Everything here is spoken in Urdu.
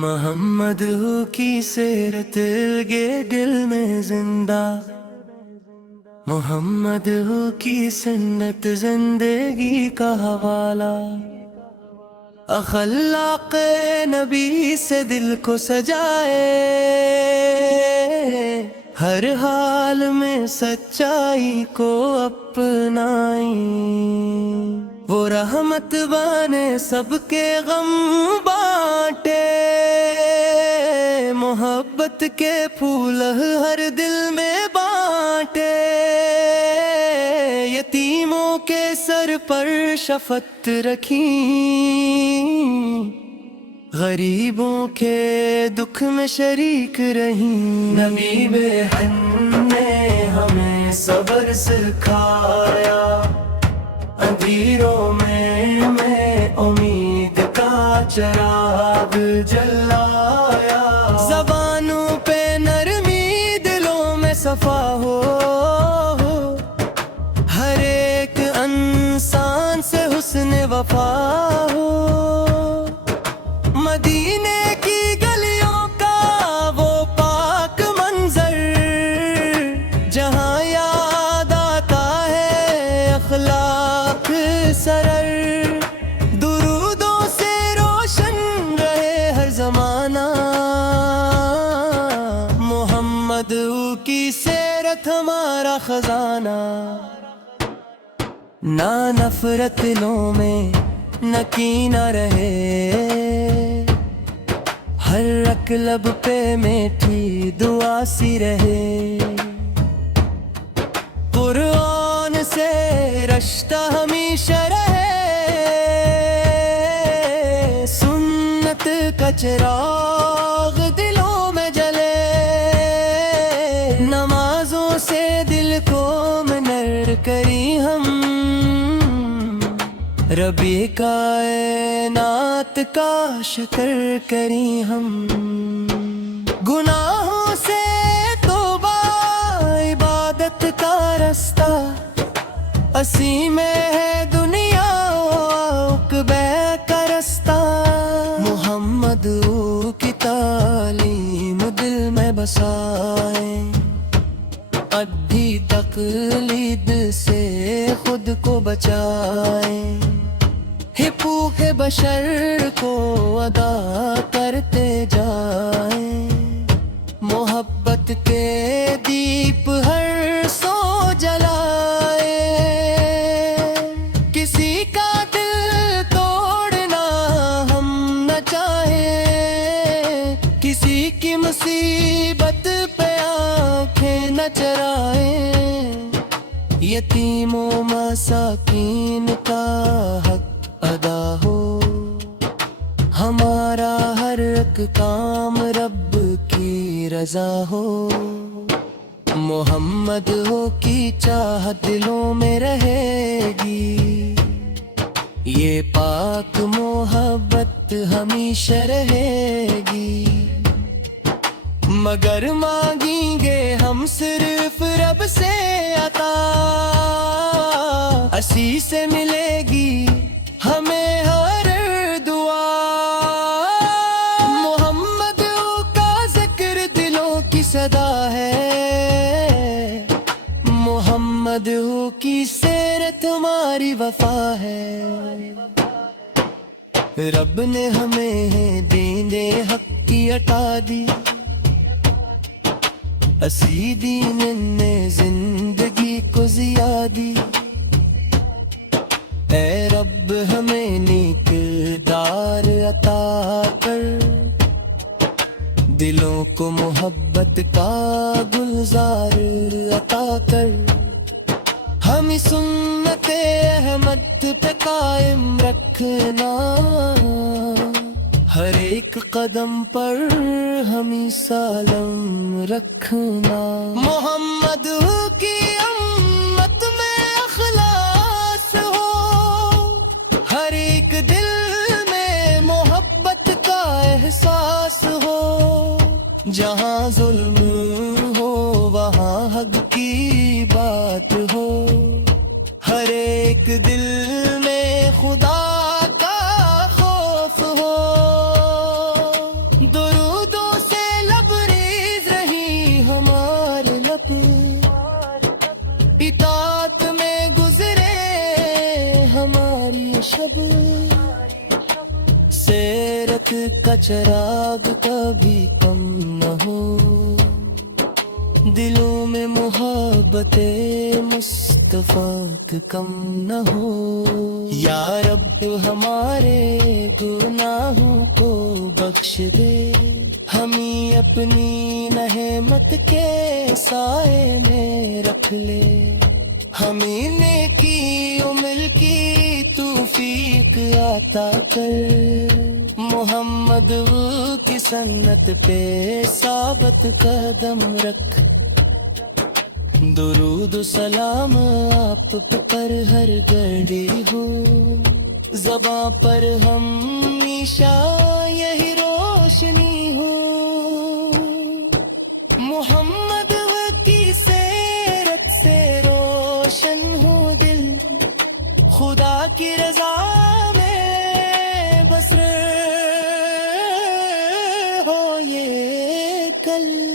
محمد ہو کی سیرت الگے دل میں زندہ، محمد ہو کی سنت زندگی کا حوالہ، اخلاق نبی سے دل کو سجائے، ہر حال میں سچائی کو اپنائیں، وہ رحمت بنے سب کے غم بانٹے، محبت کے پھول ہر دل میں بانٹے، یتیموں کے سر پر شفقت رکھی، غریبوں کے دکھ میں شریک رہی، نبی بہن نے ہمیں صبر سکھایا، اندھیروں میں امید کا چراغ جلایا، زبانوں پہ نرمی دلوں میں صفا ہو، ہر ایک انسان سے حسن وفا ہو، مدینے کی گلیوں کا وہ پاک منظر، جہاں یاد آتا ہے اخلاق سرر، درودوں سے روشن رہے ہر زمانہ، محمد کی سیرت ہمارا خزانہ، نہ نفرت دلوں میں نہ کینہ رہے، ہر رک لب پہ میٹھی دعا سی رہے، قرآن سے رشتہ ہمیشہ رہے، سنت کا چراغ دلوں میں جلے، نمازوں سے دل کو منر کری ہم، ربی کائنات کا شکر کری ہم، گناہوں سے توبہ عبادت کا رستہ، اسی میں ہے دنیا عقبہ کا رستہ، محمد کی تعلیم دل میں بسائیں، ادھی تقلید سے خود کو بچائیں، حقوق بشر کو ادا کرتے جائیں، محبت کے دیپ ہر سو جلائے، کسی کا دل توڑنا ہم نہ چاہیں، کسی کی مصیبت پہ آنکھیں نہ چرائیں، یتیموں مساکین کا حق ادا ہو، ہمارا ہر ایک کام رب کی رضا ہو، محمد ہو کی چاہت دلوں میں رہے گی، یہ پاک محبت ہمیشہ رہے گی، مگر مانگیں گے ہم صرف رب سے عطا، اسی سے ملے گی ہمیں ہر دعا، محمد کا ذکر دلوں کی صدا ہے، محمد کی سیرت ہماری وفا ہے، رب نے ہمیں دین حق کی عطا دی، اسی دین نے زندگی کو ضیاء دی، اے رب ہمیں نیک دار عطا کر، دلوں کو محبت کا گلزار عطا کر، ہم سنت احمد پہ قائم رکھنا، ہر ایک قدم پر ہمیں سالم رکھنا، محمد کی امت میں اخلاص ہو، ہر ایک دل میں محبت کا احساس ہو، جہاں ظلم ہو وہاں حق کی بات ہو، ہر ایک دل میں خدا کا خوف ہو، چراغ کبھی کم نہ ہو، دلوں میں محبت مصطفیٰ کم نہ ہو۔ یا رب ہمارے گناہوں کو بخش دے، ہمیں اپنی رحمت کے سائے میں رکھ لے، ہمیں نیکی عمل کی توفیق عطا کر، محمد کی سنت پہ ثابت قدم رکھ، درود و سلام آپ پر ہر گھڑی ہو، زباں پر ہمیشہ یہی روشنی ہو، محمد کی سیرت سے روشن ہو دل، خدا کی رضا میں بس ہو یہ کل۔